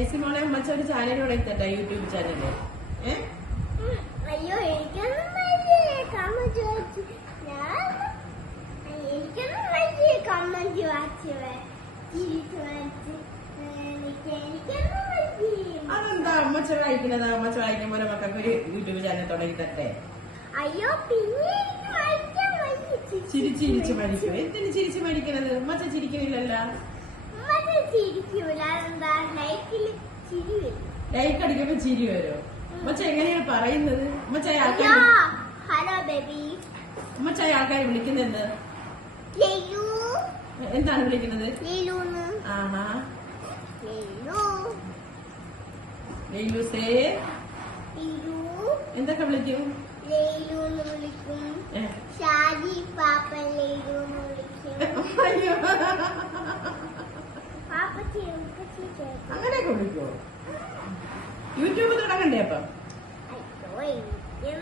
ഐസിമോളെ അമ്മച്ച ഒരു channel തുടങ്ങിത്തട്ടെ, YouTube channel. അയ്യോ എനിക്കൊന്നും കമന്റ് വാച്ച് അതെന്താ അമ്മച്ച വായിക്കുന്നത്? അമ്മച്ച വായിക്കും പോലെ മക്കൾക്ക് ഒരു യൂട്യൂബ് ചാനൽ തുടങ്ങിത്തട്ടെ. അയ്യോ പിന്നെ ചിരിച്ചിരിച്ച് മരിക്കും. എന്തിനു ചിരിച്ച് മരിക്കണത്? അമ്മച്ച ചിരിക്കുന്നില്ലല്ലോ. ലൈക്ക് അടിക്കുമ്പോ ചിരി വരും. അമ്മച്ച എങ്ങനെയാണ് പറയുന്നത്? അമ്മച്ച ഹലോ ബേബി. അമ്മച്ച ആൾക്കാരെ വിളിക്കുന്നത് എന്താണ് വിളിക്കുന്നത്? ആഹാ ലൈലൂസേ എന്തൊക്കെ വിളിക്കും? വിളിക്കും. ഷാജി പാപ്പൻ ലൈലൂന്ന് വിളിക്കും. അങ്ങനെയൊക്കെ വിളിക്കോ? യൂട്യൂബ് തുടങ്ങണ്ടേ അപ്പം? അയ്യോ